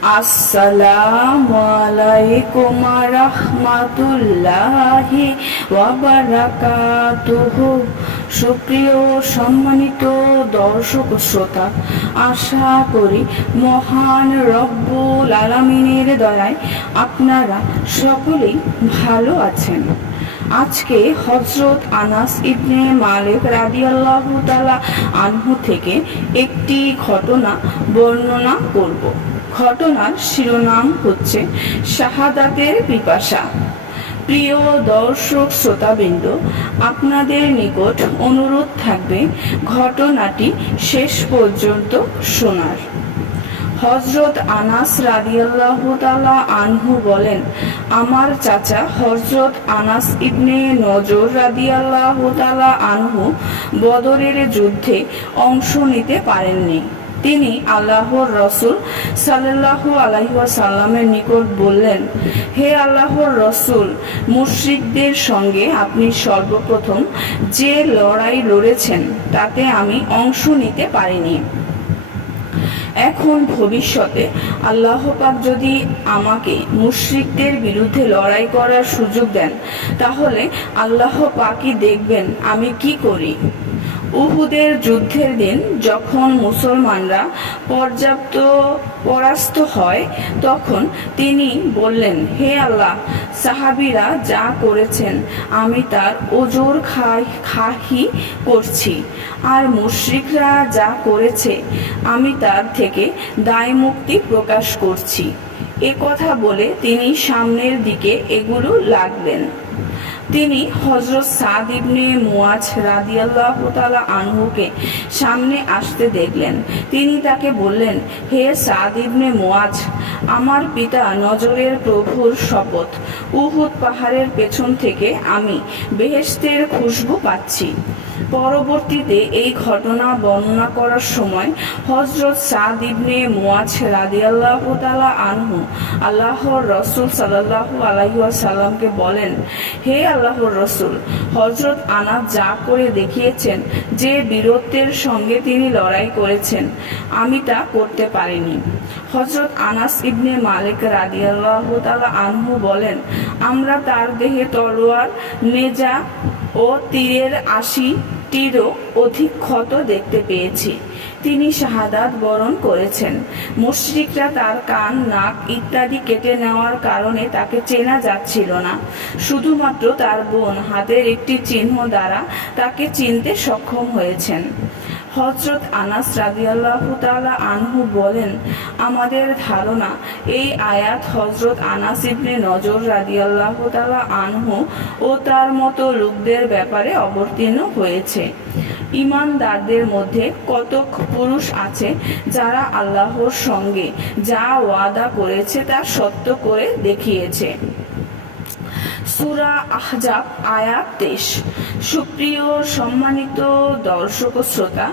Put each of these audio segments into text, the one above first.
আসসালামু আলাইকুম রাহমাতুল্লাহি ওয়া বারাকাতুহু। সুপ্রিয় সম্মানিত দর্শক শ্রোতা, আশা করি মহান রব্বুল আলামিনের দয়ায় আপনারা সকলেই ভালো আছেন। আজকে হযরত আনাস ইবনে মালিক রাদিয়াল্লাহু তাআলা আনহু থেকে একটি ঘটনা বর্ণনা করব। ঘটনার শিরোনাম হচ্ছে শাহাদাতের পিপাসা। প্রিয় দর্শক শ্রোতাবৃন্দ, আপনাদের নিকট অনুরোধ থাকবে ঘটনাটি শেষ পর্যন্ত শোনার। হযরত আনাস রাদিয়াল্লাহু তাআলা আনহু বলেন, আমার চাচা হযরত আনাস ইবনে নজর রাদিয়াল্লাহু তাআলা আনহু বদরের যুদ্ধে অংশ নিতে পারেননি। তিনি আল্লাহর রসুল সাল্লাল্লাহু আলাইহি ওয়াসাল্লামের নিকট বললেন, হে আল্লাহর রসুল, মুশরিকদের সঙ্গে আপনি সর্বপ্রথম যে লড়াই লড়েছেন তাতে আমি অংশ নিতে পারিনি। এখন ভবিষ্যতে আল্লাহ পাক যদি আমাকে মুশরিকদের বিরুদ্ধে লড়াই করার সুযোগ দেন, তাহলে আল্লাহ পাকই দেখবেন আমি কি করি। উহুদের যুদ্ধের দিন যখন মুসলমানরা পরাস্ত হয়, তখন তিনি বললেন, হে আল্লাহ, সাহাবীরা যা করেছেন আমি তার ওজর খাহি করছি, আর মুশরিকরা যা করেছে আমি তার থেকে দায় মুক্তি প্রকাশ করছি। এ কথা বলে তিনি সামনের দিকে এগুলো লাগলেন। তিনি হযরত সাদ ইবনে মুআজ রাদিয়াল্লাহু তাআলা আনহুকে সামনে আসতে দেখলেন। তিনি তাকে বললেন, হে সাদ ইবনে মুআজ, আমার পিতা নজরের প্রভুর শপথ, উহুদ পাহাড়ের পেছন থেকে আমি বেহেশতের খুশবু পাচ্ছি। পরবর্তীতে এই ঘটনা বর্ণনা করার সময় হযরত সাদ ইবনে মুআজ রাদিয়াল্লাহু তাআলা আনহু আল্লাহর রাসূল সাল্লাল্লাহু আলাইহি ওয়াসাল্লামকে বলেন, হে আল্লাহর রাসূল, হযরত আনাস যা করে দেখিয়েছেন, যে বীরত্বের সঙ্গে তিনি লড়াই করেছেন, আমি তা করতে পারিনি। হযরত আনাস ইবনে মালিক রাদিয়াল্লাহু তাআলা আনহু বলেন, আমরা তার দেহে তলোয়ার, নেজা ও তীরের ৮০টিরও অধিক ক্ষত দেখতে পেয়েছি। তিনি শাহাদাত বরণ করেছেন। মুশরিকরা তার কান, নাক ইত্যাদি কেটে নেওয়ার কারণে তাকে চেনা যাচ্ছিল না। শুধুমাত্র তার বোন হাতের একটি চিহ্ন দ্বারা তাকে চিনতে সক্ষম হয়েছেন। হযরত আনাস রাদিয়াল্লাহু তাআলা আনহু বলেন, আমাদের ধারণা এই আয়াত হযরত আনাস ইবনে নজর রাদিয়াল্লাহু তাআলা আনহু ও তার মতো লোকদের ব্যাপারে অবতীর্ণ হয়েছে। ঈমানদারদের মধ্যে কতক পুরুষ আছে যারা আল্লাহর সঙ্গে যা ওয়াদা করেছে তা সত্য করে দেখিয়েছে। সূরা আহজাব আয়াত ২৩। সুপ্রিয় সম্মানিত দর্শক শ্রোতা,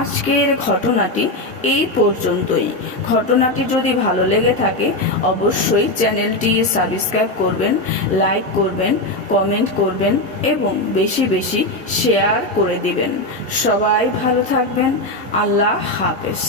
আজকের ঘটনাটি এই পর্যন্তই। ঘটনাটি যদি ভালো লেগে থাকে অবশ্যই চ্যানেলটি সাবস্ক্রাইব করবেন, লাইক করবেন, কমেন্ট করবেন এবং বেশি বেশি শেয়ার করে দিবেন। সবাই ভালো থাকবেন। আল্লাহ হাফেজ।